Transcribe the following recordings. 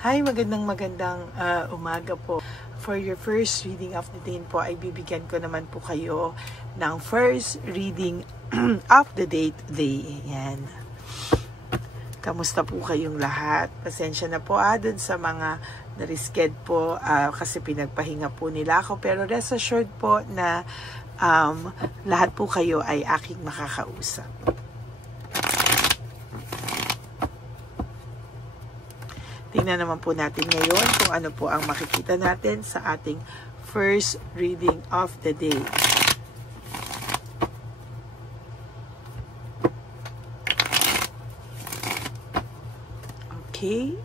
Hi, magandang umaga po. For your first reading of the day po ay bibigyan ko naman po kayo ng first reading of the day today. Yan. Kamusta po kayong lahat? Pasensya na po dun sa mga narisked po kasi pinagpahinga po nila ako. Pero rest assured po na lahat po kayo ay aking makakausap. Tingnan naman po natin ngayon kung ano po ang makikita natin sa ating first reading of the day. Okay.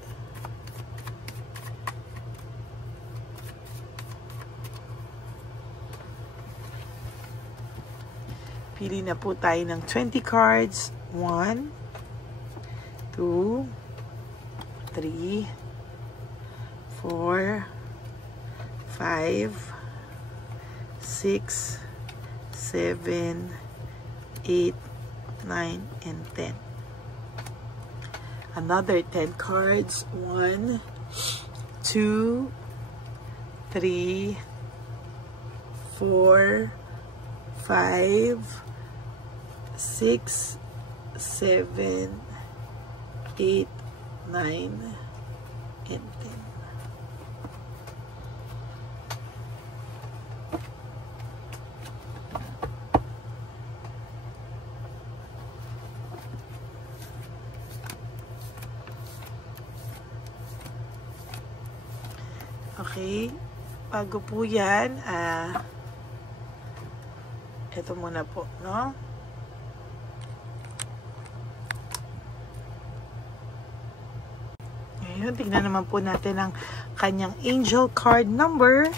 Pili na po tayo ng 20 cards. 1, 2, 3, 4, 5, 6, 7, 8, 9, and 10. Another 10 cards. 1, 2, 3, 4, 5, 6, 7, 8, 9, and 10. Okay, bago po yan, ito muna po, no? Ngayon, tignan naman po natin ang kanyang angel card number.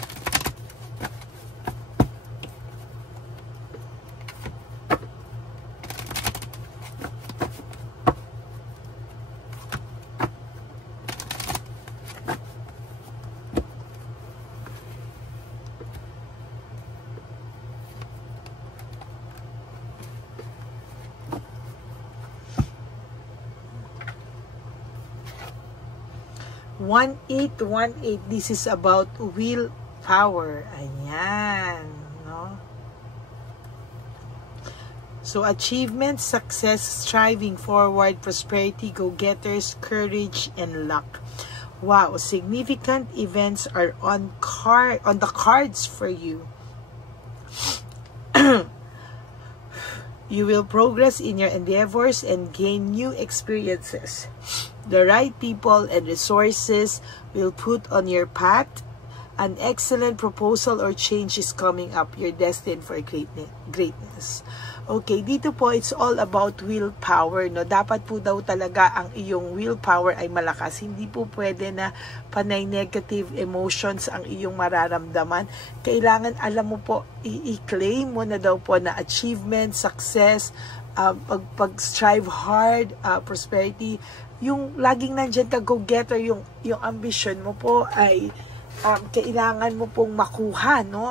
One eight. This is about willpower. Ayan, no? So, achievement, success, striving forward, prosperity, go-getters, courage, and luck. Wow, significant events are on the cards for you. You will progress in your endeavors and gain new experiences. The right people and resources will put on your path. An excellent proposal or change is coming up. You're destined for greatness. Okay, dito po, it's all about willpower, no? Dapat po daw talaga ang iyong willpower ay malakas. Hindi po pwede na panay negative emotions ang iyong mararamdaman. Kailangan, alam mo po, i-claim mo na daw po na achievement, success, pag-strive hard, prosperity, yung laging nandyan ka go-getter, yung ambition mo po ay kailangan mo pong makuha, no?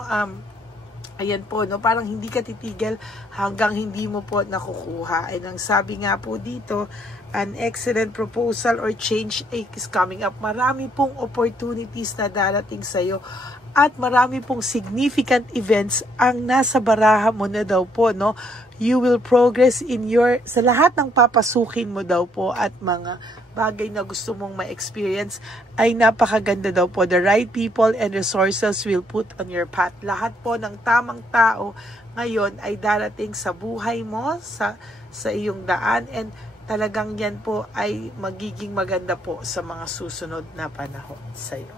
Ayan po, no? Parang hindi ka titigil hanggang hindi mo po nakukuha. Ay ang sabi nga po dito, an excellent proposal or change is coming up. Marami pong opportunities na darating sa'yo at marami pong significant events ang nasa baraha mo na daw po, no? You will progress sa lahat ng papasukin mo daw po at mga bagay na gusto mong ma-experience ay napakaganda daw po. The right people and resources will put on your path. Lahat po ng tamang tao ngayon ay darating sa buhay mo, sa iyong daan, and talagang yan po ay magiging maganda po sa mga susunod na panahon sa iyo.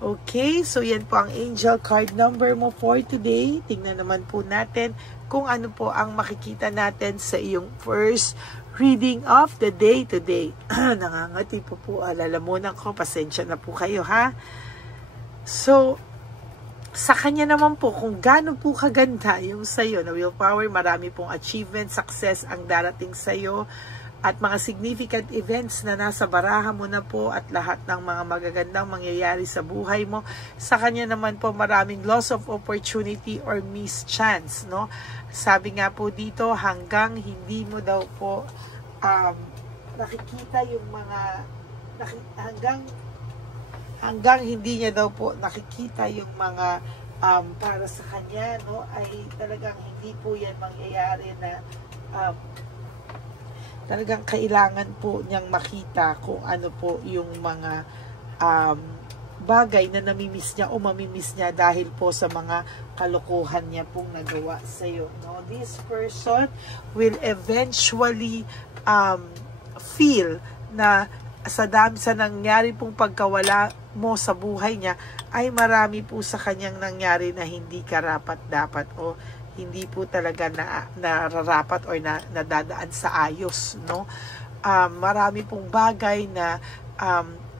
Okay, so yan po ang angel card number mo for today. Tingnan naman po natin kung ano po ang makikita natin sa iyong first reading of the day today. Nangangati po alalamunan ko. Pasensya na po kayo, ha? So, sa kanya naman po, kung gaano po kaganda yung sa'yo na willpower, marami pong achievement, success ang darating sa'yo, at mga significant events na nasa baraha mo na po at lahat ng mga magagandang mangyayari sa buhay mo. Sa kanya naman po maraming loss of opportunity or missed chance, no? Sabi nga po dito, hanggang hindi mo daw po nakikita yung mga hanggang hanggang hindi niya daw po nakikita yung mga para sa kanya, no, ay talagang hindi po yan mangyayari na talagang kailangan po niyang makita kung ano po yung mga bagay na namimiss niya o mamimiss niya dahil po sa mga kalokohan niya pong nagawa sa iyo, no? This person will eventually feel na sa nangyari pong pagkawala mo sa buhay niya ay marami po sa kanyang nangyari na hindi karapat-dapat o hindi po talaga nararapat o nadadaan sa ayos, no? Marami pong bagay na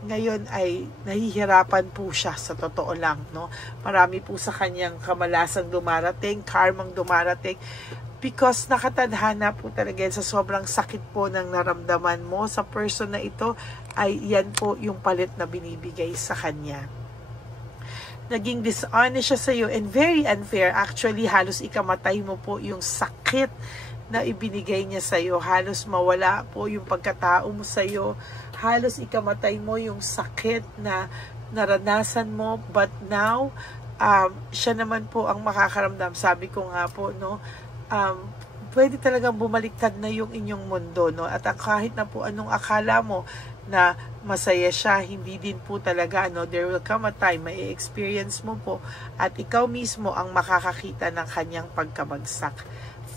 ngayon ay nahihirapan po siya sa totoo lang, no? Marami po sa kanyang kamalasang dumarating, karmang dumarating, because nakatadhana po talaga sa sobrang sakit po ng naramdaman mo sa person na ito, ay yan po yung palit na binibigay sa kanya. Naging dishonest siya sa iyo and very unfair. Actually, halos ikamatay mo po yung sakit na ibinigay niya sa iyo. Halos mawala po yung pagkatao mo sa iyo. Halos ikamatay mo yung sakit na naranasan mo. But now, siya naman po ang makakaramdam. Sabi ko nga po, no, pwede talagang bumaliktad na yung inyong mundo, no? At kahit na po anong akala mo na masaya siya, hindi din po talaga, no? There will come a time, may experience mo po, at ikaw mismo ang makakakita ng kanyang pagkabagsak.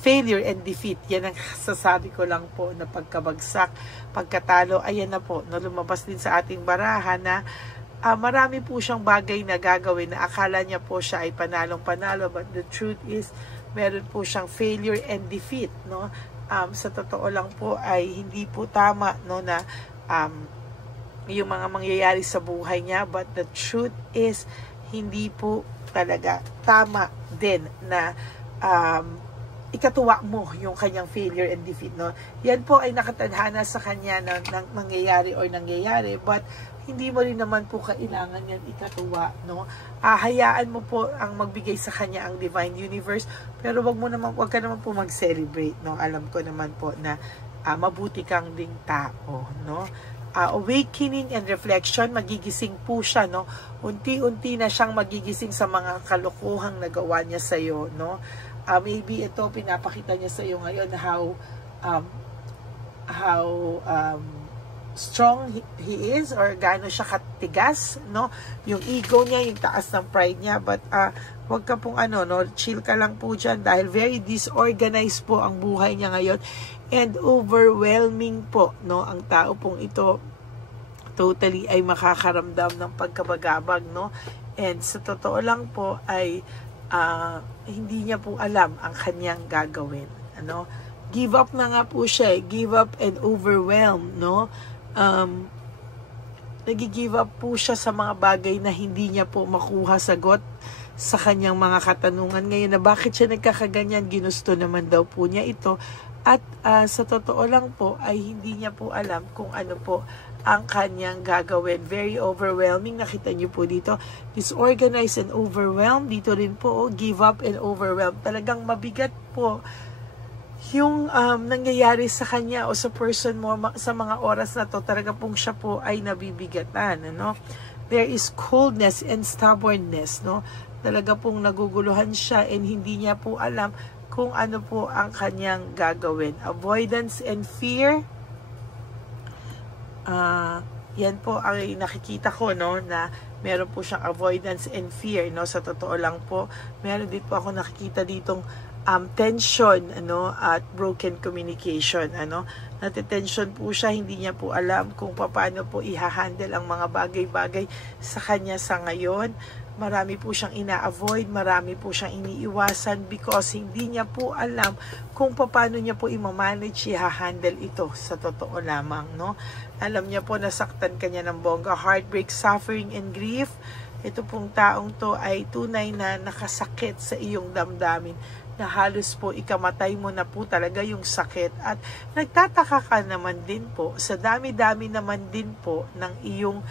Failure and defeat, yan ang sasabi ko lang po, na pagkabagsak, pagkatalo, ayan na po, no? Lumabas din sa ating barahan na marami po siyang bagay na gagawin na akala niya po siya ay panalong-panalo, but the truth is, meron po siyang failure and defeat, no? Sa totoo lang po ay hindi po tama, no, na yung mga mangyayari sa buhay niya, but the truth is hindi po talaga tama din na ikatuwa mo yung kanyang failure and defeat, no? Yan po ay nakatadhana sa kanya ng mangyayari or nangyayari, but hindi mo rin naman po kailangan yan ikatuwa, no? Hayaan mo po ang magbigay sa kanya ang divine universe, pero wag ka naman po mag-celebrate, no? Alam ko naman po na mabuti kang ding tao, no? Awakening and reflection, magigising po siya, no? Unti-unti na siyang magigising sa mga kalokohang nagawa niya sa iyo, no? Maybe ito pinapakita niya sa iyo ngayon how strong he is, or gaano siya katigas, no? Yung ego niya, yung taas ng pride niya, but wag ka pong no, chill ka lang po dyan, dahil very disorganized po ang buhay niya ngayon and overwhelming po, no? Ang tao pong ito totally ay makakaramdam ng pagkabagabag, no? And sa totoo lang po ay hindi niya po alam ang kanyang gagawin, ano? Give up na nga po siya, give up and overwhelm, no? Nag-give up po siya sa mga bagay na hindi niya po makuha sagot sa kanyang mga katanungan ngayon, na bakit siya nagkakaganyan, ginusto naman daw po niya ito, at sa totoo lang po ay hindi niya po alam kung ano po ang kanyang gagawin. Very overwhelming, nakita niyo po dito, disorganized and overwhelmed. Dito rin po, give up and overwhelmed. Talagang mabigat po yung nangyayari sa kanya o sa person mo sa mga oras na to. Talaga pong siya po ay nabibigatan, ano? There is coldness and stubbornness, no? Talaga pong naguguluhan siya and hindi niya po alam kung ano po ang kanyang gagawin. Avoidance and fear, yan po ang nakikita ko, no, na meron po siyang avoidance and fear, no? Sa totoo lang po, meron din po ako nakikita ditong tension, ano, at broken communication, ano? Natitension po siya, hindi niya po alam kung paano po i-handle ang mga bagay-bagay sa kanya sa ngayon. Marami po siyang ina-avoid, marami po siyang iniiwasan because hindi niya po alam kung paano niya po i-manage, i-handle ito sa totoo lamang, no? Alam niya po nasaktan kanya ng bongga, heartbreak, suffering, and grief. Ito pong taong to ay tunay na nakasakit sa iyong damdamin, na halos po ikamatay mo na po talaga yung sakit, at nagtataka ka naman din po sa dami-dami naman din po ng iyong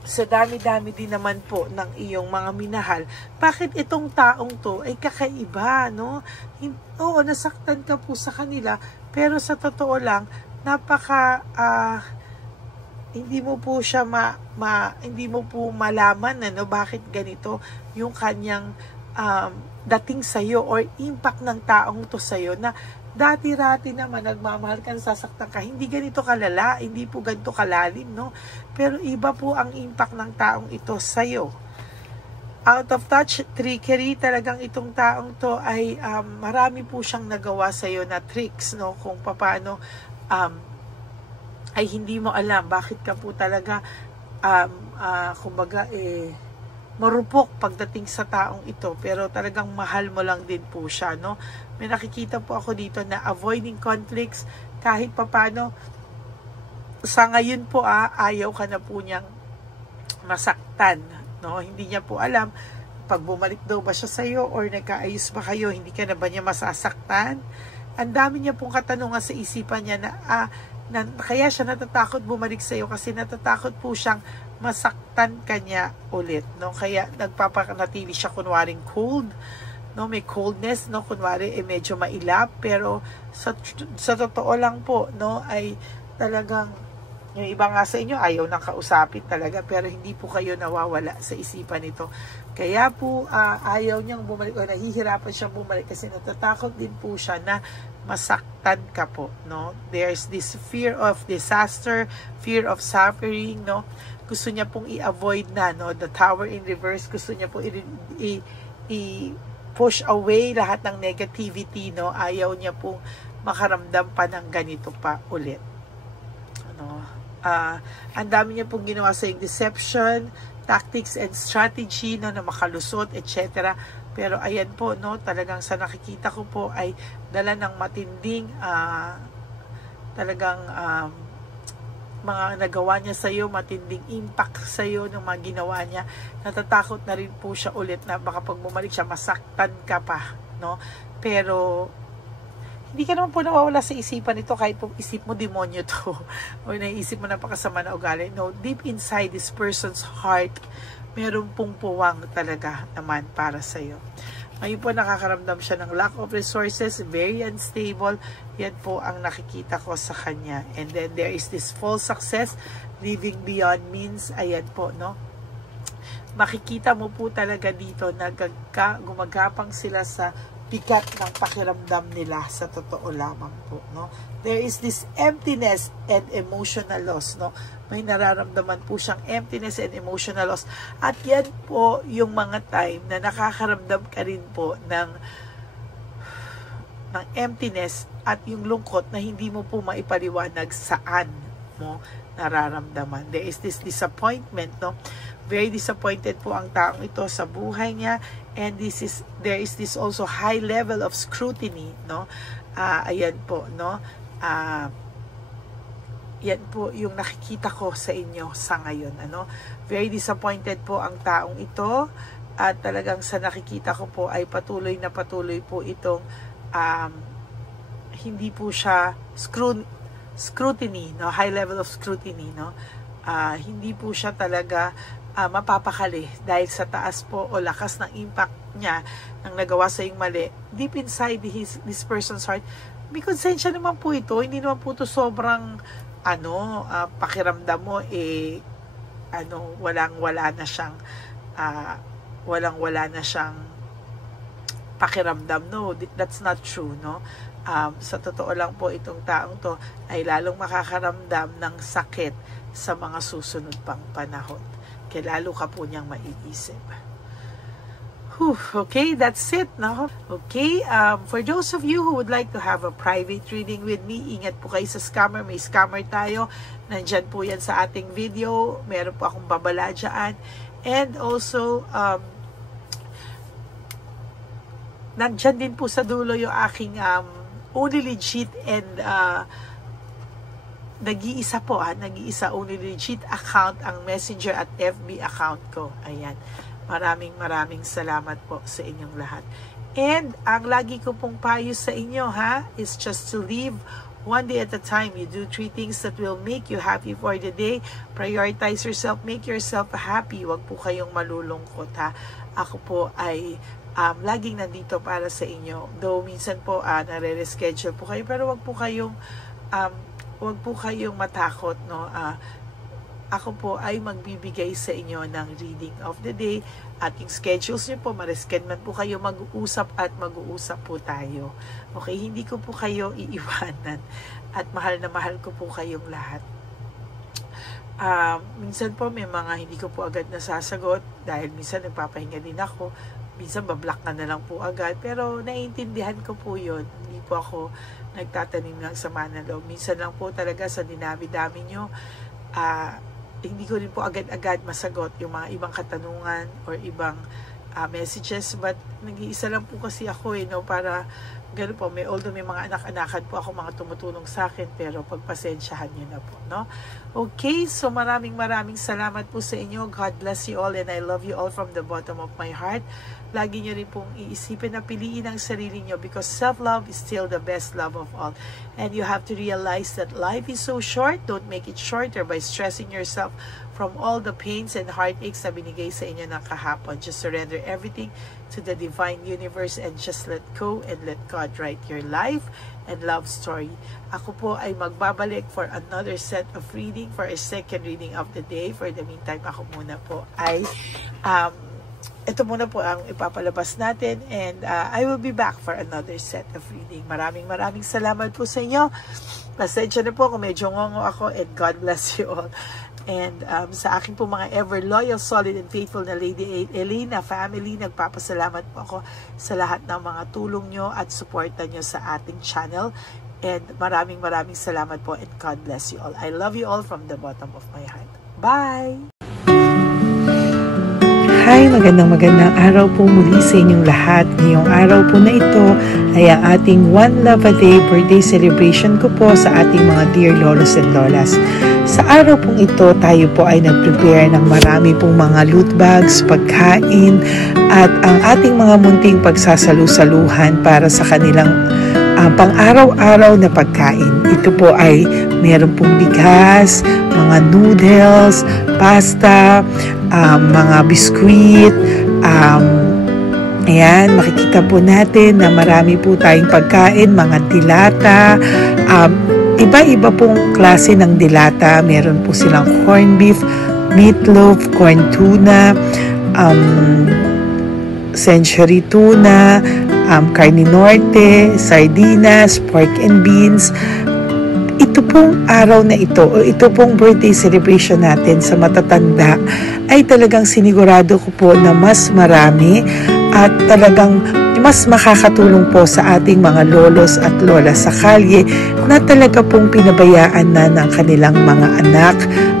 sa dami-dami din naman po ng iyong mga minahal, bakit itong taong to ay kakaiba, no? Oo, nasaktan ka po sa kanila, pero sa totoo lang, hindi mo po siya hindi mo po malaman ano bakit ganito yung kanyang dating sa iyo or impact ng taong to sa iyo na dati-rati naman nagmamahal ka, sasaktan ka, hindi ganito kalala, hindi po ganito kalalim, no? Pero iba po ang impact ng taong ito sa iyo. Out of touch, trickery, talagang itong taong to ay marami po siyang nagawa sa iyo na tricks, no? Kung paano ay hindi mo alam bakit ka po talaga kumbaga marupok pagdating sa taong ito, pero talagang mahal mo lang din po siya, no? May nakikita po ako dito na avoiding conflicts kahit papano sa ngayon po ayaw ka na po niyang masaktan, no? Hindi niya po alam pag bumalik daw ba siya sa iyo or nagkaayos ba kayo, hindi ka na ba niya masasaktan? Ang dami niya pong katanungan sa isipan niya na kaya siya natatakot bumalik sa iyo kasi natatakot po siyang masaktan kanya ulit, no? Kaya nagpapanatili siya kunwaring cold, no? May coldness, no? Kunwari medyo mailap, pero sa totoo lang po, no, ay talagang yung iba nga sa inyo ayaw nang kausapin talaga, pero hindi po kayo nawawala sa isipan nito. Kaya po ayaw niyang bumalik o nahihirapan siyang bumalik kasi natatakot din po siya na masaktan ka po, no? There's this fear of disaster, fear of suffering, no? Gusto niya pong i-avoid na, no? The Tower in reverse, gusto niya pong i-push away lahat ng negativity, no? Ayaw niya pong makaramdam pa ng ganito pa ulit, no? Ang dami niya pong ginawa sa yung deception, tactics and strategy, no, na makalusot, etc. Pero ayan po, no, talagang sa nakikita ko po ay dala ng matinding talagang mga nagawa niya sa iyo, matinding impact sa iyo ng mga ginawa niya. Natatakot na rin po siya ulit na baka pag bumalik siya masaktan ka pa, no? Pero hindi ka naman po nawawala sa isipan nito kahit po isip mo demonyo to o naisip mo napakasama na ugali. No, deep inside this person's heart, meron pong puwang talaga naman para sa iyo. Ngayon po nakakaramdam siya ng lack of resources, very unstable. Yan po ang nakikita ko sa kanya. And then there is this false success, living beyond means. Ayan po, no? Makikita mo po talaga dito na gumagapang sila sa bigat ng pakiramdam nila sa totoo lamang po, no? There is this emptiness and emotional loss, no? May nararamdaman po siyang emptiness and emotional loss. At yan po yung mga time na nakakaramdam ka rin po ng emptiness at yung lungkot na hindi mo po maipaliwanag saan mo nararamdaman. There is this disappointment, no? Very disappointed po ang taong ito sa buhay niya, and there is this also high level of scrutiny, no? Ayan po, no? Yan po yung nakikita ko sa inyo sa ngayon, ano? Very disappointed po ang taong ito, at talagang sa nakikita ko po ay patuloy po itong hindi po siya scrutiny, no? High level of scrutiny, no? Hindi po siya talaga mapapakali dahil sa taas po o lakas ng impact niya nang nagawa sa yung mali. Deep inside this person's heart, may konsensya naman po ito. Hindi naman po ito sobrang pakiramdam mo walang-wala na siyang pakiramdam. No, that's not true, no? Sa totoo lang po, itong taong to ay lalong makakaramdam ng sakit sa mga susunod pang panahon. Kaya lalo ka po niyang maiisip. Okay, that's it, no? Okay, for those of you who would like to have a private reading with me, ingat po kayo sa scammer. May scammer tayo. Nandyan po yan sa ating video. Meron po akong babala dyan. And also, nandyan din po sa dulo yung aking only legit and nag-iisa only legit account, ang Messenger at FB account ko. Ayan. Maraming salamat po sa inyong lahat. And ang lagi ko pong payo sa inyo, is just to live one day at a time. You do 3 things that will make you happy for the day. Prioritize yourself. Make yourself happy. Huwag po kayong malulungkot, Ako po ay laging nandito para sa inyo. Though minsan po nare-reschedule po kayo, pero huwag po kayong matakot, no? ako po ay magbibigay sa inyo ng reading of the day. At yung schedules nyo po, maresken man po kayo, mag-uusap at mag-uusap po tayo. Okay, hindi ko po kayo iiwanan. At mahal na mahal ko po kayong lahat. Minsan po may mga hindi ko po agad nasasagot dahil minsan nagpapahinga din ako. Minsan bablock na lang po agad. Pero naiintindihan ko po yun. Hindi po ako nagtatanim ng sama ng loob. Minsan lang po talaga sa dinami-dami nyo, hindi ko rin po agad-agad masagot yung mga ibang katanungan or ibang messages. But nag-iisa lang po kasi ako no, para gano'n po, although may mga anak-anakan po ako, mga tumutulong sa akin, pero pagpasensyahan nyo na po, no? Okay, so maraming salamat po sa inyo. God bless you all and I love you all from the bottom of my heart. Lagi nyo rin pong iisipin na piliin ang sarili nyo because self-love is still the best love of all. And you have to realize that life is so short. Don't make it shorter by stressing yourself from all the pains and heartaches na binigay sa inyo ng kahapon. Just surrender everything to the divine universe and just let go and let God write your life and love story. Ako po ay magbabalik for another set of reading, for a second reading of the day. For the meantime, ako muna po ay ito muna po ang ipapalabas natin and I will be back for another set of reading. Maraming salamat po sa inyo. Pasensya na po kung medyo ngongo ako and God bless you all. And sa aking po mga ever loyal, solid and faithful na Lady Elena family, nagpapasalamat po ako sa lahat ng mga tulong nyo at suporta nyo sa ating channel. And maraming salamat po and God bless you all. I love you all from the bottom of my heart. Bye! Hi, magandang araw po muli sa inyong lahat. Ngayong araw po na ito ay ang ating One Love a Day birthday celebration ko po sa ating mga dear lolos and lolas. Sa araw pong ito, tayo po ay nag-prepare ng marami pong mga loot bags, pagkain, at ang ating mga munting pagsasalu-saluhan para sa kanilang pang-araw-araw na pagkain. Ito po ay meron pong bigas, mga noodles, pasta, mga biskuit, ayan, makikita po natin na marami po tayong pagkain, mga dilata, iba-iba pong klase ng dilata. Meron po silang corned beef, meatloaf, corn tuna, century tuna, carne norte, sardinas, pork and beans. Ito pong araw na ito o ito pong birthday celebration natin sa matatanda ay talagang sinigurado ko po na mas marami at talagang mas makakatulong po sa ating mga lolos at lolas sa kalye na talaga pong pinabayaan na ng kanilang mga anak,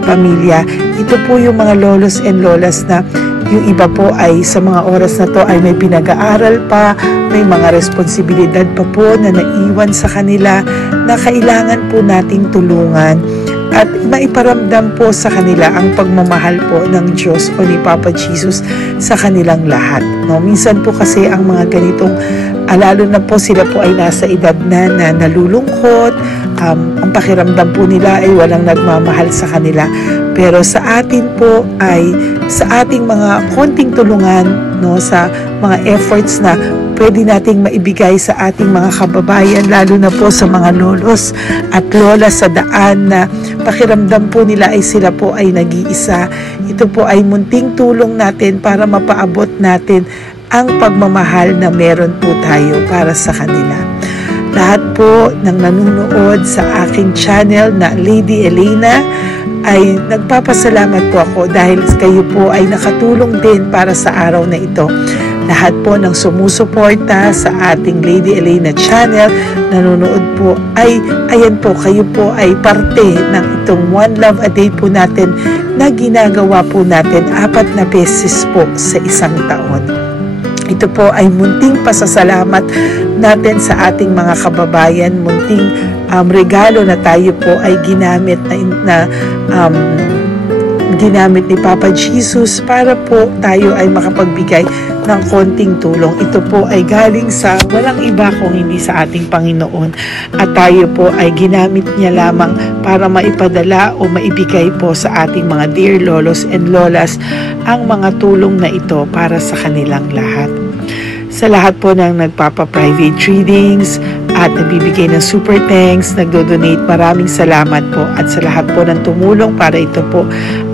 pamilya. Ito po yung mga lolos and lolas na yung iba po ay sa mga oras na to ay may pinag-aaral pa, may mga responsibilidad pa po na naiwan sa kanila na kailangan po nating tulungan at maiparamdam po sa kanila ang pagmamahal po ng Diyos o ni Papa Jesus sa kanilang lahat. No? Minsan po kasi ang mga ganitong, lalo na po sila po ay nasa edad na nalulungkot, ang pakiramdam po nila ay walang nagmamahal sa kanila. Pero sa atin po ay sa ating mga konting tulungan, no, sa mga efforts na pwede nating maibigay sa ating mga kababayan, lalo na po sa mga lolos at lola sa daan na pakiramdam po nila ay sila po ay nag-iisa. Ito po ay munting tulong natin para mapaabot natin ang pagmamahal na meron po tayo para sa kanila. Lahat po ng nanonood sa aking channel na Lady Elena ay nagpapasalamat po ako dahil kayo po ay nakatulong din para sa araw na ito. Lahat po ng sumusuporta sa ating Lady Elena channel, nanonood po ay, ayan po, kayo po ay parte ng itong One Love a Day po natin na ginagawa po natin 4 na beses po sa isang taon. Ito po ay munting pasasalamat natin sa ating mga kababayan, munting regalo na tayo po ay ginamit ginamit ni Papa Jesus para po tayo ay makapagbigay ng konting tulong. Ito po ay galing sa walang iba kung hindi sa ating Panginoon at tayo po ay ginamit niya lamang para maipadala o maibigay po sa ating mga dear lolos and lolas ang mga tulong na ito para sa kanilang lahat. Sa lahat po ng nagpapa-private readings, at nagbibigay ng super thanks, nagdo-donate. Maraming salamat po at sa lahat po ng tumulong para ito po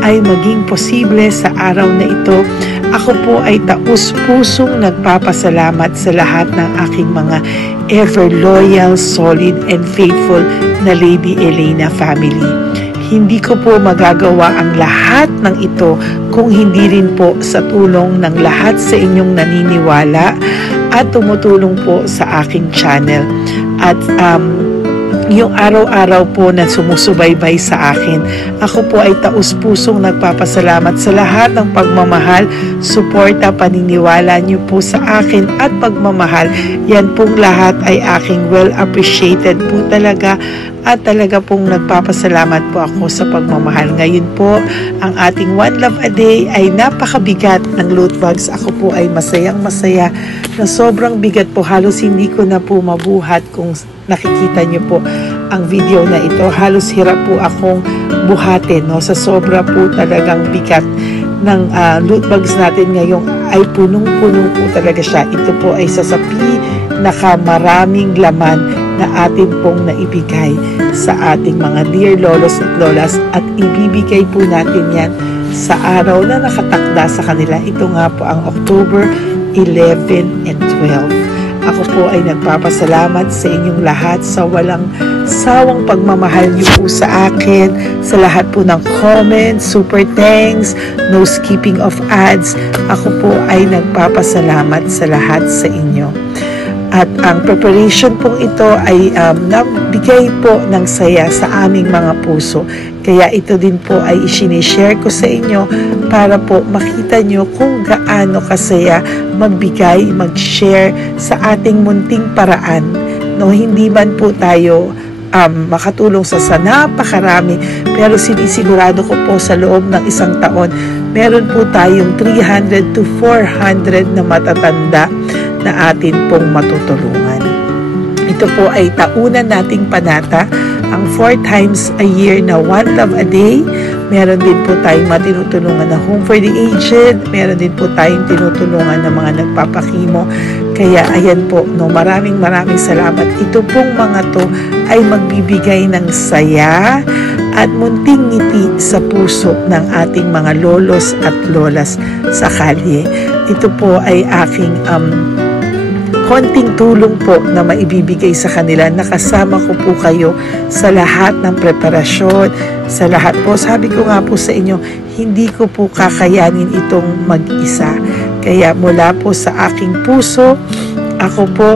ay maging posible sa araw na ito. Ako po ay taus-pusong nagpapasalamat sa lahat ng aking mga ever loyal, solid, and faithful na Lady Elena family. Hindi ko po magagawa ang lahat ng ito kung hindi rin po sa tulong ng lahat sa inyong naniniwala at tumutulong po sa aking channel. At yung araw-araw po na sumusubaybay sa akin. Ako po ay taus-pusong nagpapasalamat sa lahat ng pagmamahal, suporta, paniniwala niyo po sa akin at pagmamahal. Yan pong lahat ay aking well appreciated po talaga at talaga pong nagpapasalamat po ako sa pagmamahal. Ngayon po, ang ating One Love a Day ay napakabigat ng loot bags. Ako po ay masayang-masaya na sobrang bigat po. Halos hindi ko na po mabuhat kung nakikita niyo po ang video na ito. Halos hirap po akong buhatin, no? Sa sobra po talagang bigat ng loot bags natin ngayong ay punong-puno po talaga siya. Ito po ay sasapi nakamaraming laman na atin pong naibigay sa ating mga dear lolos at lolas at ibibigay po natin yan sa araw na nakatakda sa kanila. Ito nga po ang October 11 and 12. Ako po ay nagpapasalamat sa inyong lahat sa walang sawang pagmamahal niyo po sa akin, sa lahat po ng comments, super thanks, no skipping of ads. Ako po ay nagpapasalamat sa lahat sa inyo. At ang preparation pong ito ay nabigay po ng saya sa aming mga puso. Kaya ito din po ay isinishare ko sa inyo para po makita nyo kung gaano kasaya magbigay, mag-share sa ating munting paraan. No, hindi man po tayo makatulong sa napakarami, pero sinisigurado ko po sa loob ng isang taon, meron po tayong 300 to 400 na matatanda na atin pong matutulungan. Ito po ay taunan nating panata, ang 4 times a year na One Love a Day. Meron din po tayong matinutulungan na Home for the Aged. Meron din po tayong tinutulungan ng mga nagpapakimo. Kaya ayan po, no, maraming salamat. Ito pong mga to ay magbibigay ng saya at munting ngiti sa puso ng ating mga lolos at lolas sa kalye. Ito po ay aking konting tulong po na maibibigay sa kanila. Nakasama ko po kayo sa lahat ng preparasyon, sa lahat po. Sabi ko nga po sa inyo, hindi ko po kakayanin itong mag-isa. Kaya mula po sa aking puso, ako po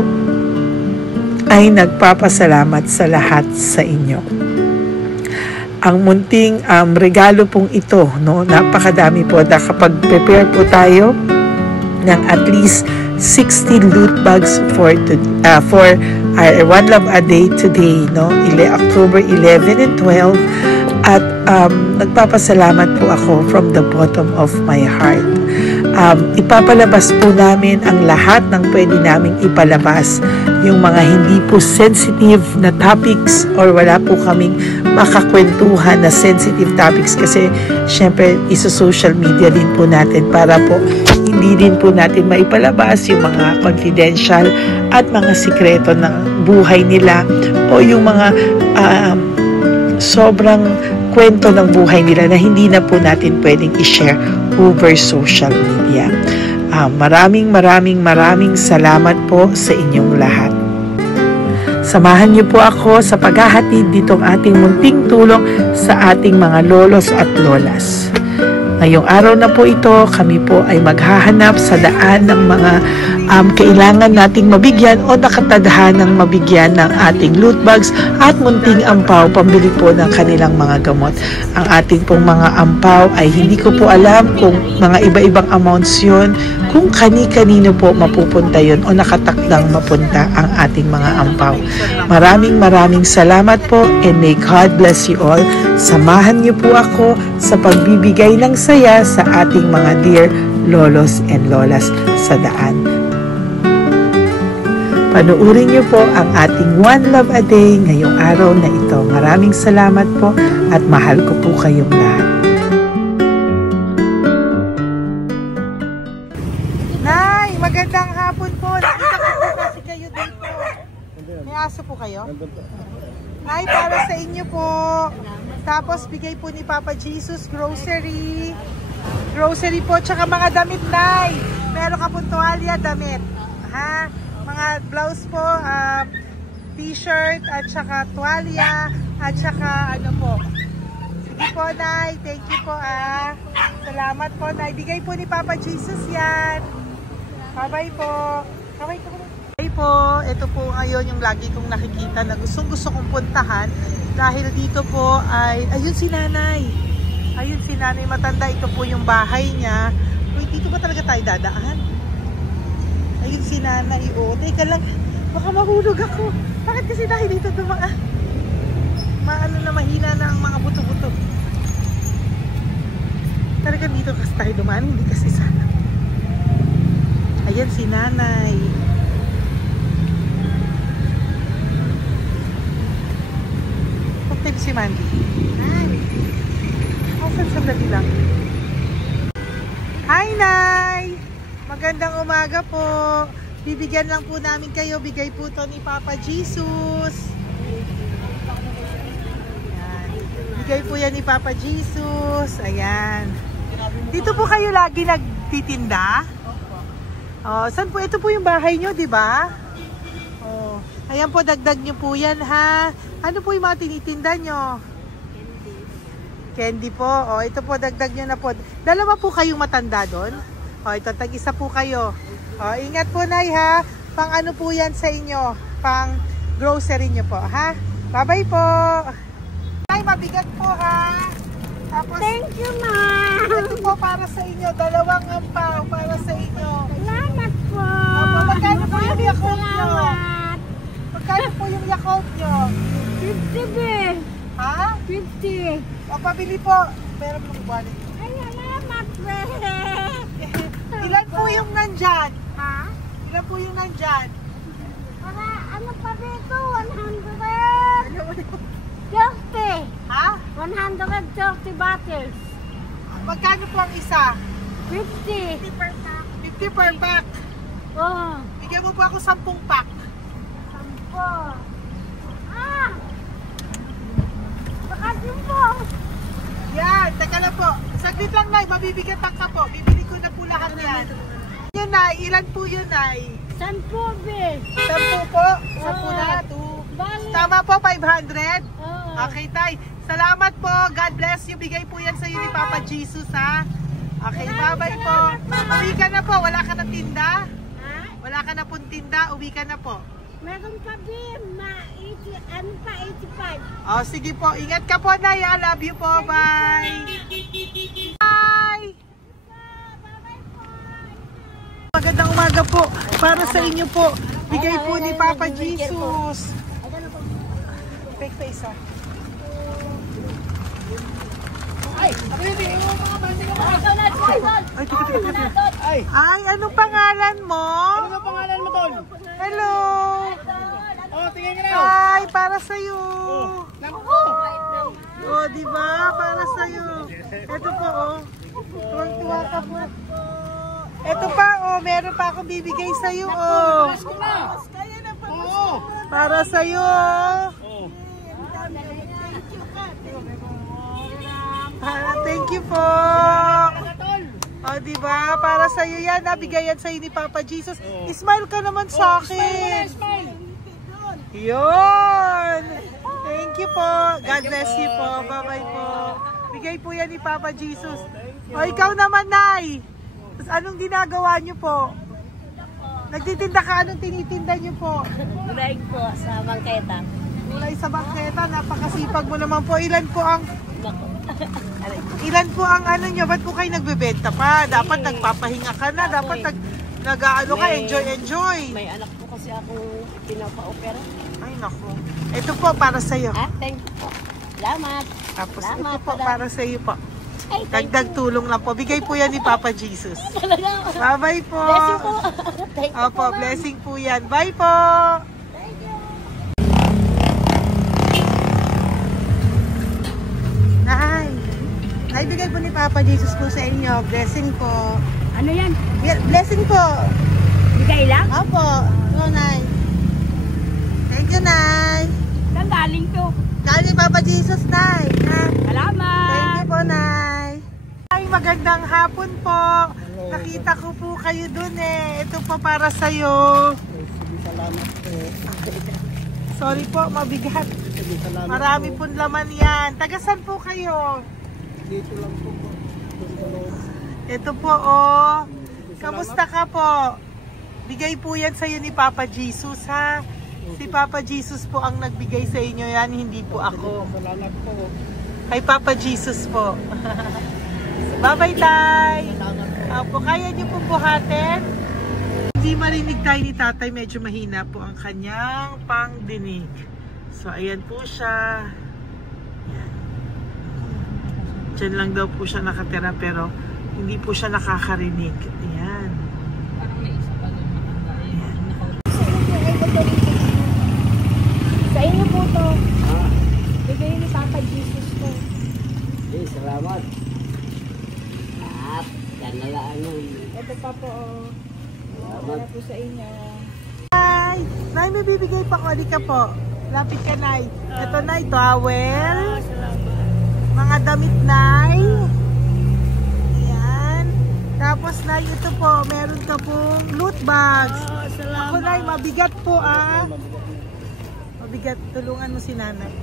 ay nagpapasalamat sa lahat sa inyo. Ang munting regalo pong ito, no, napakadami po na kapag prepare po tayo ng at least 60 loot bags for our One Love a Day today, no? October 11 and 12. At nagpapasalamat po ako from the bottom of my heart. Ipapalabas po namin ang lahat ng pwede naming ipalabas. Yung mga hindi po sensitive na topics or wala po kaming makakwentuhan na sensitive topics kasi syempre isa-social media din po natin para po hindi din po natin maipalabas yung mga confidential at mga sikreto ng buhay nila o yung mga sobrang kwento ng buhay nila na hindi na po natin pwedeng i-share over social media. Maraming salamat po sa inyong lahat. Samahan niyo po ako sa paghahatid ditong ating munting tulong sa ating mga lolos at lolas. Ngayong araw na po ito, kami po ay maghahanap sa daan ng mga kailangan nating mabigyan o nakatadhanang mabigyan ng ating loot bags at munting ampaw pambili po ng kanilang mga gamot. Ang ating pong mga ampaw ay hindi ko po alam kung mga iba-ibang amounts yun, kung kani-kanino po mapupunta yun o nakatakdang mapunta ang ating mga ampaw. Maraming salamat po and may God bless you all. Samahan niyo po ako sa pagbibigay ng saya sa ating mga dear lolos and lolas sa daan. Panuurin niyo po ang ating One Love a Day ngayong araw na ito. Maraming salamat po at mahal ko po kayong lahat. Nay, magandang hapon po. Nakita ko po kasi kayo dito. May aso Ay, para sa inyo po. Tapos, bigay po ni Papa Jesus, grocery. Grocery po, tsaka mga damit, Nay. Meron ka po tuwalya, damit. Ha? Mga blouse po, t-shirt, at tsaka tuwalya, at tsaka ano po. Sige po, Nay. Thank you po, Salamat po, Nay. Bigay po ni Papa Jesus yan. Bye-bye po. Bye-bye po. Po, ito po ngayon yung lagi kong nakikita na gusto kong puntahan dahil dito po ay, ayun si nanay matanda, ito po yung bahay niya. Uy, dito ba talaga tayo dadaan? Ayun si nanay, teka lang, baka mahulog ako. Bakit kasi dahil dito dumaan? Mahina na ang mga buto-buto. Talaga dito kasi tayo dumaan, hindi kasi sana. Ayan si nanay. Si Mandy. Sandali lang. Hi, Nay! Magandang umaga po. Bibigyan lang po namin kayo. Bigay po to ni Papa Jesus. Ayan. Bigay po yan ni Papa Jesus. Ayan. Dito po kayo lagi nagtitinda? Oh, saan po? Ito po yung bahay nyo, di ba? Oh. Ayan po, dagdag nyo po yan, ha? Ano po yung mga tinitinda nyo? Candy po. O, ito po, dagdag nyo na po. Dalawa po kayong matanda doon. O, ito, tag-isa po kayo. O, ingat po, Nay, ha? Pang ano po yan sa inyo? Pang grocery nyo po, ha? Bye-bye po. Nay, mabigat po, ha? Tapos, thank you, Ma. Ito po para sa inyo. Dalawang ampaw para sa inyo. Salamat po. Opo, magkano po yung Yakult nyo? Magkano po yung Yakult nyo? 50 be. Ha? 50. O, pabili po. Meron pong wallet. Ay, salamat be. Ilan po yung nandyan? Ha? Ilan po yung nandyan? Para ano pa dito? 130. Ha? 130 bottles. Magkano po ang isa? 50. 50 per pack. Oh. Bigyan mo po ako 10 pack. 10. Ah! Bakit po? Yan, teka lang po. Saglit lang, Nay. Mabibigatan ka po. Bibili ko na po lahat yan. Yun, Nay. Ilan po yun, Nay? 10 be. 10 po? 10 na. 2. Tama po, 500? Okay, Tay. Salamat po. God bless you. Bigay po yan sa iyo ni Papa Jesus, ha? Okay, bye-bye po. Uwi ka na po. Wala ka na tinda? Ha? Wala ka na pong tinda. Uwi ka na po. Meron ka din, ano pa, 85. Oh, sige po. Ingat ka po, Nay. I love you po. Bye. Bye. Magandang umaga po. Para sa inyo po. Bigay po ni Papa Jesus. Fake face, ha? Ay, anong pangalan mo? Ano pangalan mo, Tol? Hello. Oh, tingin ka na. Ay, para sa'yo. Naku! Oh, di ba? Para sa'yo. Ito po, oh. Tuwang-tuwa ka po. Ito pa, oh. Meron pa akong bibigay sa'yo, oh. Oo. Para sa'yo, oh. Thank you po. Oh, di ba? Para sa iyo 'yan, nabigay yan sa iyo ni Papa Jesus. Smile ka naman sa akin. Yun. Thank you po. God bless you po. Bye-bye po. Bigay po yan ni Papa Jesus. O, ikaw naman, Nay. Anong ginagawa niyo po? Nagtitinda ka? Anong tinitinda niyo po? Gulay po sa bangketa. Gulay sa bangketa. Napakasipag mo naman po. Ilan po ang ano nyo? Ba't po kayo nagbebenta pa? Dapat nagpapahinga ka na. Dapat nag-ano ka, enjoy. May anak po kasi akong pinapa-opera. Ay, naku. Ito po para sa'yo. Thank you po. Salamat. Tapos Salamat, ito po para sa'yo po. Ay, thank Dagdag tulong lang po. Bigay po yan ni Papa Jesus. Talaga. Bye-bye po. Bless you po. Thank you Opo, po, blessing po yan. Bye po. Thank you. Ay, bigay po ni Papa Jesus po sa inyo. Blessing po. Ano yan? Blessing po. Bigay lang? Opo. No, Nay. Thank you, Nay. Saan galing to? Galing Papa Jesus, Nay. Ha? Salamat! Thank you po, Nay. Ay, magandang hapon po. Nakita ko po kayo dun eh. Ito po para sa'yo. Salamat po. Sorry po, mabigat. Salamat Marami pong laman yan. Tagasan po kayo? Dito lang po. Ito po, oh. Kamusta ka po? Bigay po yan sa'yo ni Papa Jesus, ha? Si Papa Jesus po ang nagbigay sa inyo yan, hindi po ako. Salamat po. Kay Papa Jesus po. Bye-bye, Tay! Opo, kaya niyo po buhatin? Hindi marinig tayo ni Tatay, medyo mahina po ang kanyang pangdinig. So, ayan po siya. Ayan. Diyan lang daw po siya nakatira pero hindi po siya nakakarinig. Ayan. Parang may isa pa doon matanda. Ayan. Sa inyo po to. Bigay ni Papa Jesus to. Salamat. At kanalaan nun. Ito pa po. Para po sa inyo. Nay! Nay, may bibigay pa ko. Ka po. Lapit ka, Nay. Ito, Nay, towel. Salamat. Mga damit, Nay. Ayan. Tapos, Nay, ito po. Meron ka pong loot bags. Ako, Nay, mabigat po, ah. Mabigat. Tulungan mo si Nanay.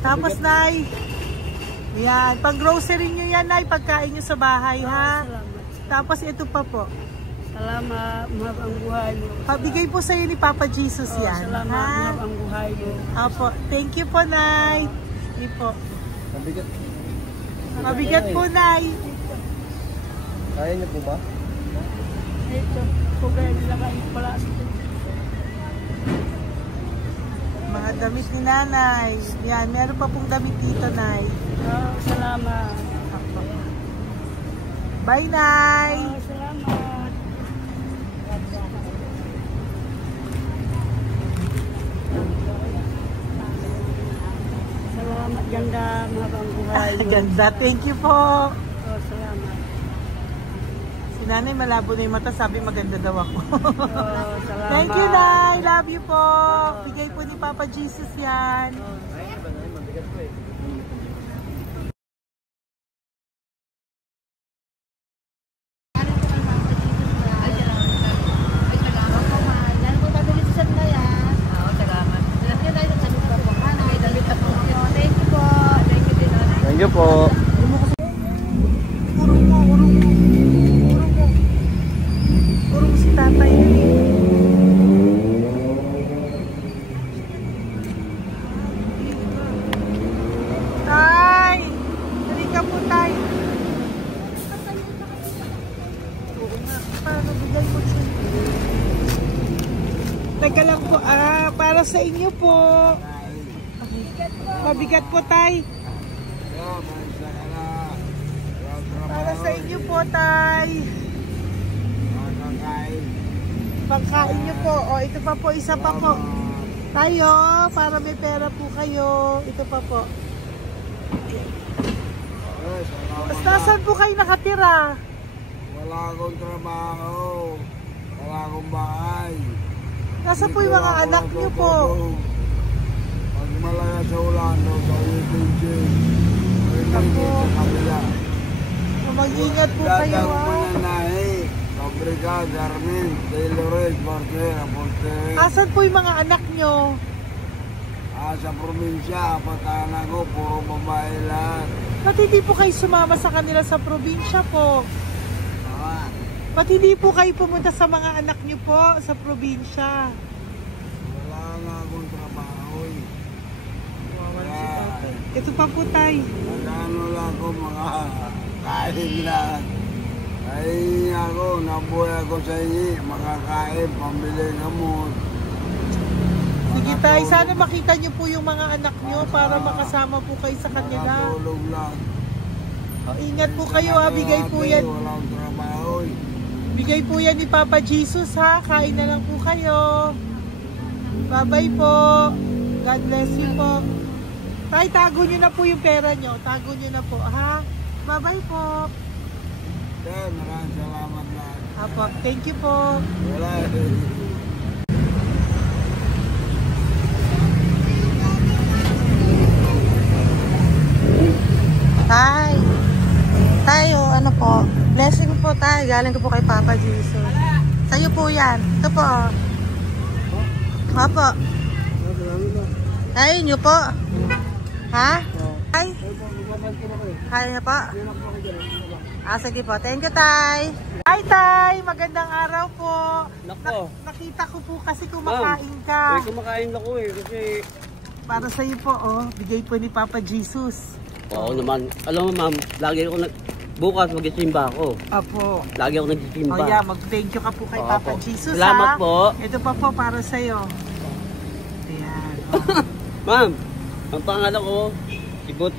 Tapos, Nay. Ayan. Pang grocery nyo yan, Nay. Pagkain nyo sa bahay, ha? Tapos, ito pa po. Salamat. Mahab ang buhay mo. Pabigay po sa'yo ni Papa Jesus yan. Salamat. Ha? Mahab ang buhay mo. Apo. Thank you po, Nay. Hindi po. Mabigat. Mabigat po, Nay. Kaya niyo po ba? Ito. Kugay nila kayo pala. Mga damit ni Nanay. Yan, meron pa pong damit dito, Nay. Salamat. Apo. Bye, Nay. Salamat. Salamat. Ganda. Mahab ang buhay mo. Ganda. Thank you po. Salamat. Si Nanay malabo na yung mata. Sabi maganda daw ako. Salamat. Thank you, Nay. Love you po. Bigay po ni Papa Jesus yan. Thank you po. Urong mo, urong mo. Urong mo. Urong si Tatay. Tay! Halika po, Tay. Oo nga. Paano bigay mo siya? Teka lang po. Para sa inyo po. Mabigat po, Tay. Para sa inyo po, Tay. Pagkain nyo po. O, ito pa po, isa pa po. Tayo, para may pera po kayo. Ito pa po. Nasaan po kayo nakatira? Wala akong trabaho. Wala akong bahay. Nasaan po yung mga anak nyo po? Pag malaya sa ulan, sa UPG, Ako. sa kabila. Mag-ingat po kayo, Datang ha? mananahi, Fabrika, Garmin, Taylorage, Portera, Portera. Asan po yung mga anak nyo? Sa probinsya, pagkaanak ko, puro babae lahat. Ba't hindi po kayo sumama sa kanila sa probinsya po? Ah, Ba't hindi po kayo pumunta sa mga anak nyo po sa probinsya? wala nga akong trabaho eh. Ito pa po, Tay. Nagano lang ako mga kain lang. Ay ako, nabuhay ako sa inyo, makakain, pambili gamot. Sige, Tay. Sana makita nyo po yung mga anak nyo para makasama po kayo sa kanila. Makatulog lang. Ingat po kayo, ha? Bigay po yan. Walang trabaho eh. Bigay po yan ni Papa Jesus, ha? Kain na lang po kayo. Bye-bye po. God bless you po. Tay, tago nyo na po yung pera nyo. Tago nyo na po, ha? Bye-bye po. Maraming salamat lahat. Apo, thank you po. Wala eh. Tay. Tayo, ano po? Blessing po tayo. Galing ko po kay Papa Jesus. Sa'yo po yan. Ito po. Opo. Tayo nyo po. Ha? Tay? Kaya po. Sige po. Thank you, Tay. Hi, Tay! Magandang araw po. Nako. Nakita ko po kasi kumakain ka. Kumakain ako kasi... Para sa'yo po, bigay po ni Papa Jesus. Oo naman. Alam mo ma'am, lagi ako bukas magsisimba ako. Apo. Lagi ako nagsisimba. Mag-thank you ka po kay Oo, Papa po. Jesus, Salamat po. Ito pa po para sa'yo. Ayan. Ma'am, ang pangalan ko, si Butch.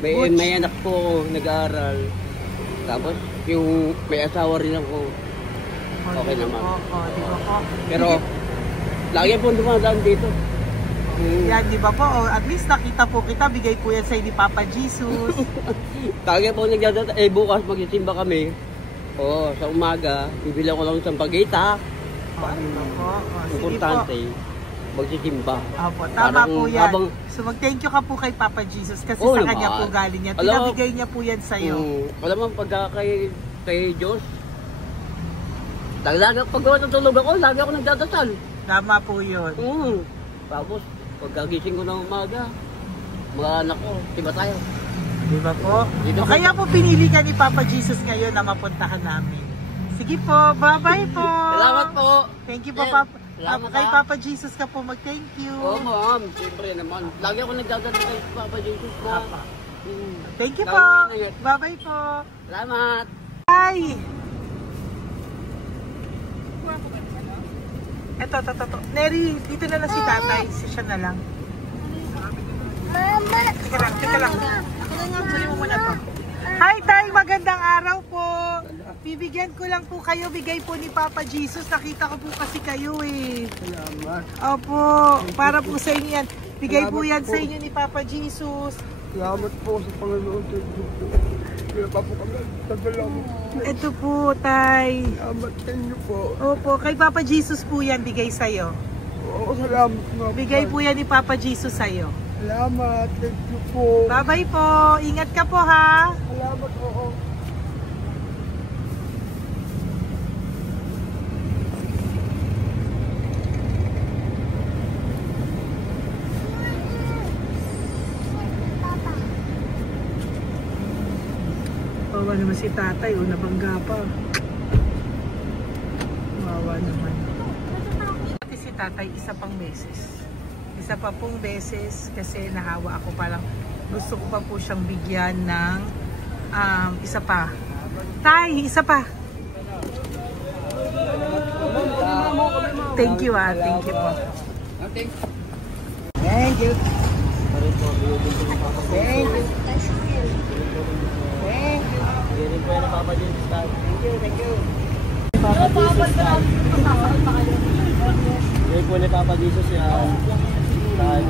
Butch. May anak po nag-aaral. Tapos, yung may asawa rin ako. Okay naman. Di ba po? Pero, lagi po dumadaan dito. Yan, di ba po? At least nakita po kita, bigay po yan sa'yo ni Papa Jesus. Lagi po nagdadaan. Bukas magsisimba kami. Sa umaga, bibili ko lang isang bagita. Di ba po? Sige Importante. po. Magsisimba. Opo, tama po yan. Habang, so mag-thank you ka po kay Papa Jesus kasi Oo sa naman. kanya po galing yan. Alam mo, Pinabigay niya po yan sa'yo. alam mo, pagka kay Diyos, lagi pag natulog ako, lagi ako nagdadasal. Tama po yun. Tapos, pagkagising ko ng umaga, mga anak ko, diba tayo? Di ba po? Dito po. Kaya po pinili ka ni Papa Jesus ngayon na mapuntahan namin. Sige po, bye-bye po. Salamat po. Thank you po, Eh, Papa. salamat, Kay ha. Papa Jesus ka po mag-thank you. Oo, ma'am. Siyempre naman. Lagi ako nagdadasal kay Papa Jesus na. Thank you Lagi po. na yun. Bye-bye po. Salamat. Bye. Ito. Neri, dito na lang si tatay. Siya na lang. Mama! Teka lang. Tuloy mo muna to. Hi, Tay! Magandang araw po. Bibigyan ko lang po kayo. Bigay po ni Papa Jesus. Nakita ko po kasi kayo eh. Salamat. Opo. Para po sa inyo yan. Bigay po yan sa inyo ni Papa Jesus. Salamat po sa Panginoon. Kaya pa po kami. Salamat. Ito po, Tay. Salamat sa inyo po. Opo. Kay Papa Jesus po yan. Bigay sa'yo. Oo, salamat mga Bigay po yan ni Papa Jesus sa'yo. Salamat. Thank you po. Bye-bye po. Ingat ka po, ha? Salamat po. Wawa naman si tatay, nabangga pa. Wawa naman. Pati si tatay, isa pang beses. Isa pa pong beses kasi nahawa ako, parang gusto ko pa po siyang bigyan ng isa pa. Tay, isa pa. Thank you thank you po. Thank you. Thank you. Thank you. Bigay po ni Papa Jesus yan. Thank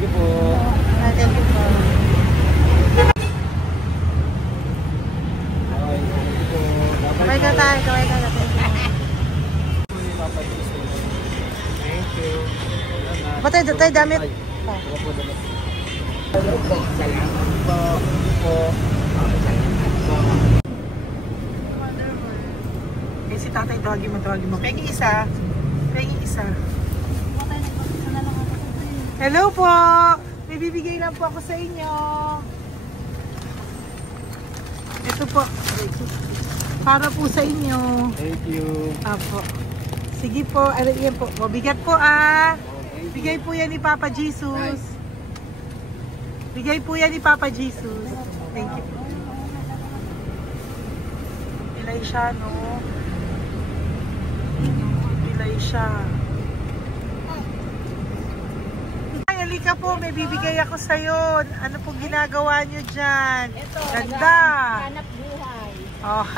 you po. Thank you po. Kamay ka tayo, kamay ka na. Thank you. Patay, tayo damit. Eh, si tatay, tawagin mo. Pengi isa. Hello po! May bibigay lang po ako sa inyo. Ito po. Para po sa inyo. Thank you. Apo. Sige po, yan po. Mabigat po Bigay po yan ni Papa Jesus. Bigay po yan ni Papa Jesus. Thank you po. Pilay siya, no? Pilay siya. Halika po, may bibigay ako sa'yo. Ano po ginagawa nyo dyan? Ito, Ganda. hanap buhay. Oh,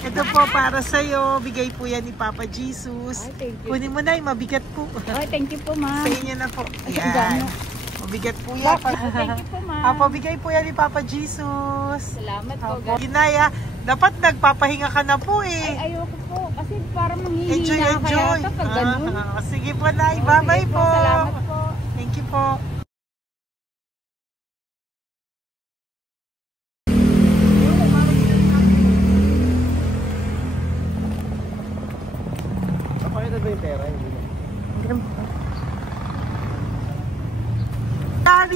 ito po para sa'yo. Bigay po yan ni Papa Jesus. Ay, thank you. Kunin mo na, mabigat po. Ay, thank you po, ma'am. Sa inyo na po. Ay, Yan. Mabigat po yan. Thank you po, ma'am. Apo, bigay po yan ni Papa Jesus. Salamat po, Apo, guys. Ginaya, dapat nagpapahinga ka na po eh. Ay, ayoko po. Kasi parang manghihina. Enjoy. Kaya pag ganun. Sige po, Nay. Bye-bye po. Salamat po. Thank you po.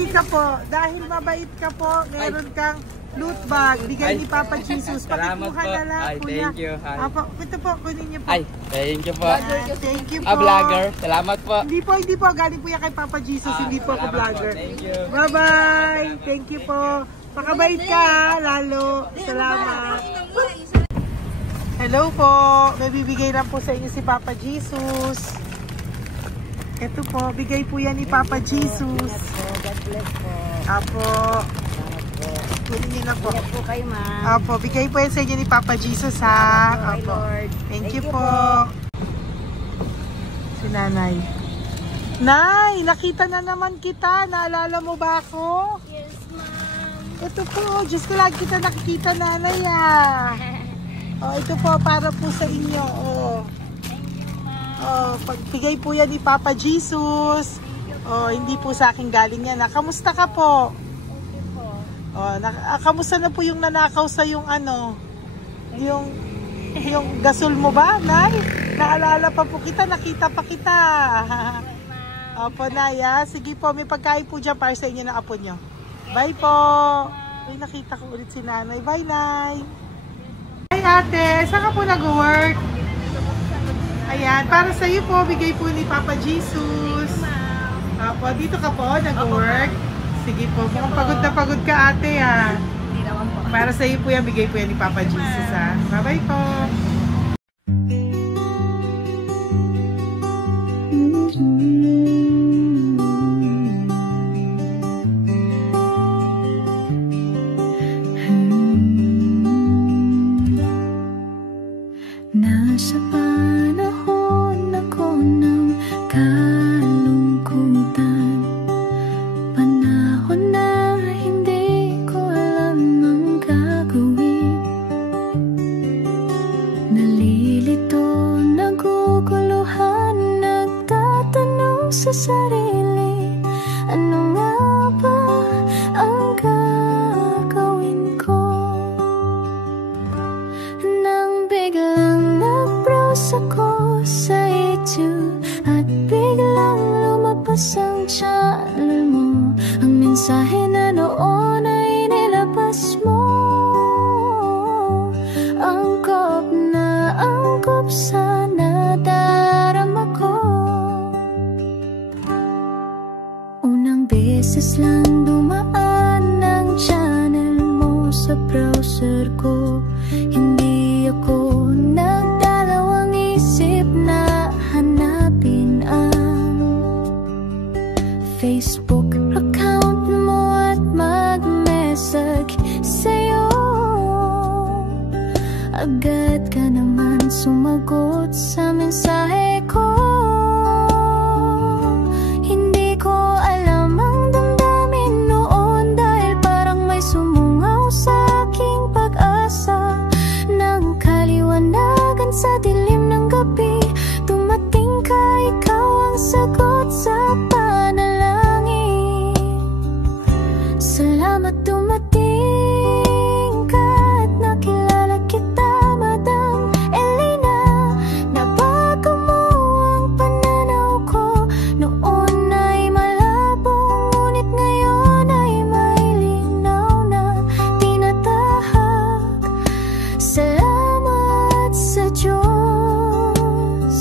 ka po. Dahil mabait ka po, meron kang loot bag. Bigay ni Papa Jesus. Pakikuha na lang, Ay, kuya. thank you. Ay. Apo, ito po, kunin niyo po. Ay, thank you po. Thank you po. Vlogger. Salamat po. Hindi po. Galing po yan kay Papa Jesus. Hindi po ako Salamat vlogger. po. Thank you. Bye-bye. Thank you po. Pakabait ka, lalo. Salamat. Hello po. May bibigay lang po sa inyo si Papa Jesus. Ito po, bigay po yan ni Papa Jesus. God bless po. Apo. Kunin niyo na po. Ingat po kayo, ma'am. Apo, bigay po yan sa inyo ni Papa Jesus, ha? Okay, Apo. Lord. Thank you po. Si Nanay. Nay, nakita na naman kita. Naalala mo ba ako? Yes, ma'am. Ito po, just lagi kita nakikita, Nanay, ah. Oh, ito po, para po sa inyo, oh. Oh, pagbigay po yan ni Papa Jesus. Oh, hindi po sa akin galing yan. Kamusta ka po? Okay po. Oh, kamusta na po yung nanakaw sa yung ano? Yung gasol mo ba, Nay? Naalala pa po kita, nakita pa kita. Opo, Nay, ah. Sige po, may pagkain po dyan para sa inyo ng apo nyo. Bye po. Ay, nakita ko ulit si Nanay. Bye, Nay. Hi, ate. Saan ka po nag-work? Ayan, para sa iyo po, bigay po ni Papa Jesus. Apo, dito ka po, nag-work. Sige po, mukhang pagod ka ate, ha. Hindi naman po. Para sa iyo po yan, bigay po yan ni Papa Jesus, ha. Bye-bye po. Nasa panahon ako ng kalungkutan, panahon na hindi ko alam ang gagawin. Nalilito, naguguluhan, nagtatanong sa sarili, ano nga ba ang gagawin ko? Nang biglang nag-browse ako sa YouTube at biglang lumabas ang channel mo, ang mensahe na noon ay nilabas mo. Angkop sa nadarama ko. Unang beses lang dumaan ang channel mo sa browser ko. Hindi ako nagdalawang isip na hanapin ang Facebook account mo at mag-message sa'yo. Agad ka naman sumagot sa mensahe ko. Hindi ko alam ang damdamin noon, dahil parang may sumungaw sa aking pag-asa. Nang kaliwanagan sa dilim ng gabi, dumating ka, ikaw ang sagot sa panalangin. Salamat dumating ka at nakilala kita, Madam Elena. Nabago mo ang pananaw ko. Noon ay malabo, ngunit ngayon ay may linaw na tinatahak. Salamat sa Diyos,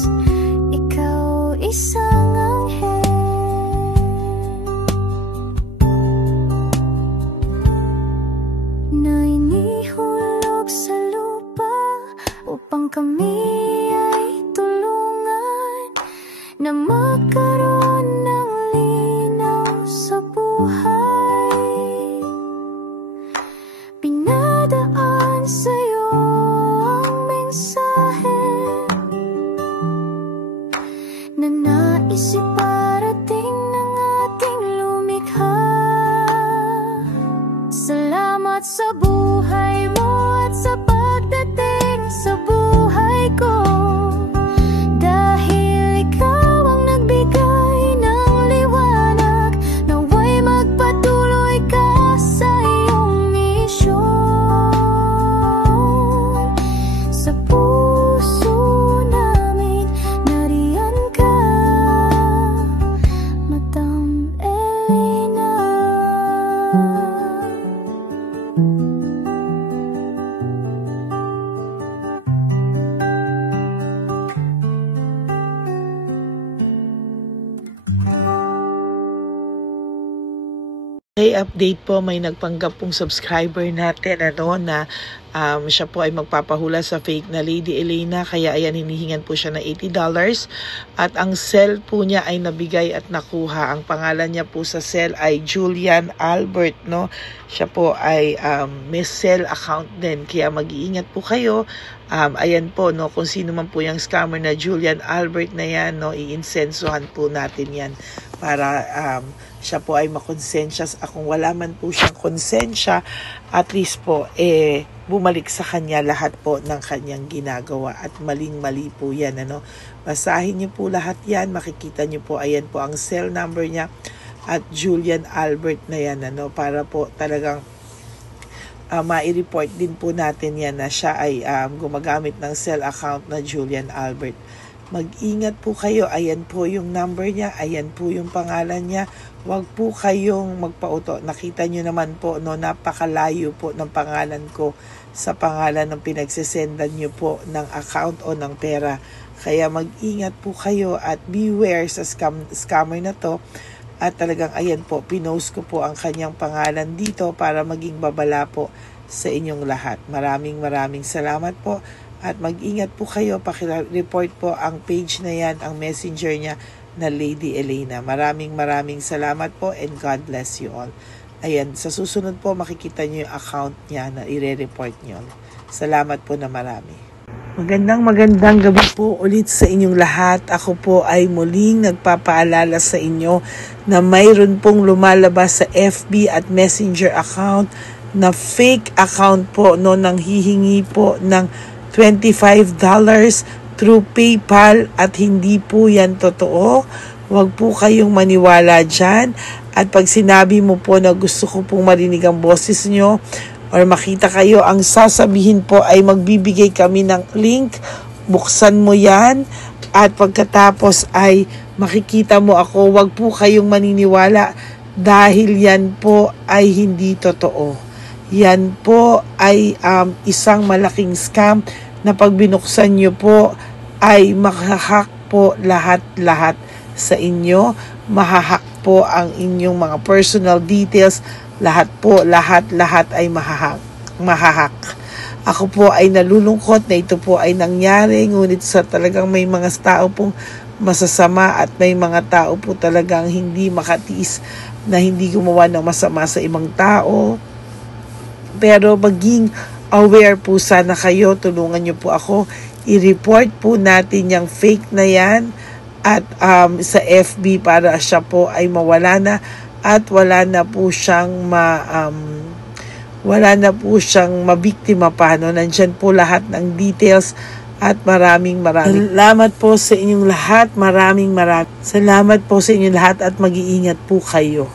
ikaw isang anghel na inihulog sa lupa upang kami ay tulungan na magkaroon ng linaw sa buhay. Pinadaan sa'yo ang mensahe na nais iparating ng ating lumikha. Salamat sa buhay mo at sa pagdating sa buhay ko, dahil ikaw ang nagbigay ng liwanag. Nawa'y magpatuloy ka sa iyong misyon. Sa puso namin nariyan ka, Madam Elena. Okay, update po, may nagpanggap pong subscriber natin na siya po ay magpapahula sa fake na Lady Elena, kaya ayan, hinihingan po siya ng $80 at ang cell po niya ay nabigay at nakuha. Ang pangalan niya po sa cell ay Julian Albert, no? Siya po ay may cell account din, kaya mag-iingat po kayo. Ayan po, no, kung sino man po yung scammer na Julian Albert na yan, no, iinsensuhan po natin yan para siya po ay makonsensya. Kung wala man po siyang konsensya, at least po bumalik sa kanya lahat po ng kanyang ginagawa, at maling-mali po yan, ano. Basahin niyo po lahat yan, makikita niyo po, ayan po ang cell number niya at Julian Albert na yan, ano, para po talagang mai-report din po natin yan na siya ay gumagamit ng cell account na Julian Albert. Mag-ingat po kayo, ayan po yung number niya, ayan po yung pangalan niya. Huwag po kayong magpauto. Nakita nyo naman po, no, napakalayo po ng pangalan ko sa pangalan ng pinagsesendan nyo po ng account o ng pera. Kaya mag-ingat po kayo at beware sa scammer na to. At talagang ayan po, pinost ko po ang kanyang pangalan dito para maging babala po sa inyong lahat. Maraming salamat po. At mag-ingat po kayo, paki-report po ang page na yan, ang messenger niya na Lady Elena. Maraming salamat po and God bless you all. Ayan, sa susunod po makikita niyo yung account niya na i-report niyo. Salamat po na marami. Magandang gabi po ulit sa inyong lahat. Ako po ay muling nagpapaalala sa inyo na mayroon pong lumalabas sa FB at Messenger account na fake account po, no, nang hihingi po ng $25 through PayPal at hindi po yan totoo. Huwag po kayong maniwala dyan. At pag sinabi mo po na gusto ko pong marinig ang boses nyo or makita kayo, ang sasabihin po ay magbibigay kami ng link. Buksan mo yan at pagkatapos ay makikita mo ako. Huwag po kayong maniniwala dahil yan po ay hindi totoo. Yan po ay isang malaking scam na pag binuksan nyo po ay mahahack po lahat sa inyo. Mahahack po ang inyong mga personal details. Lahat ay mahahack. Ako po ay nalulungkot na ito po ay nangyari, ngunit sa talagang may mga tao pong masasama at may mga tao po talagang hindi makatiis na hindi gumawa ng masama sa ibang tao. Pero maging aware po sana kayo, tulungan nyo po ako, i-report po natin yung fake na yan at sa FB para siya po ay mawala na at wala na po siyang mabiktima pa, no? Nandyan po lahat ng details at maraming salamat po sa inyong lahat, maraming salamat po sa inyong lahat at mag-iingat po kayo.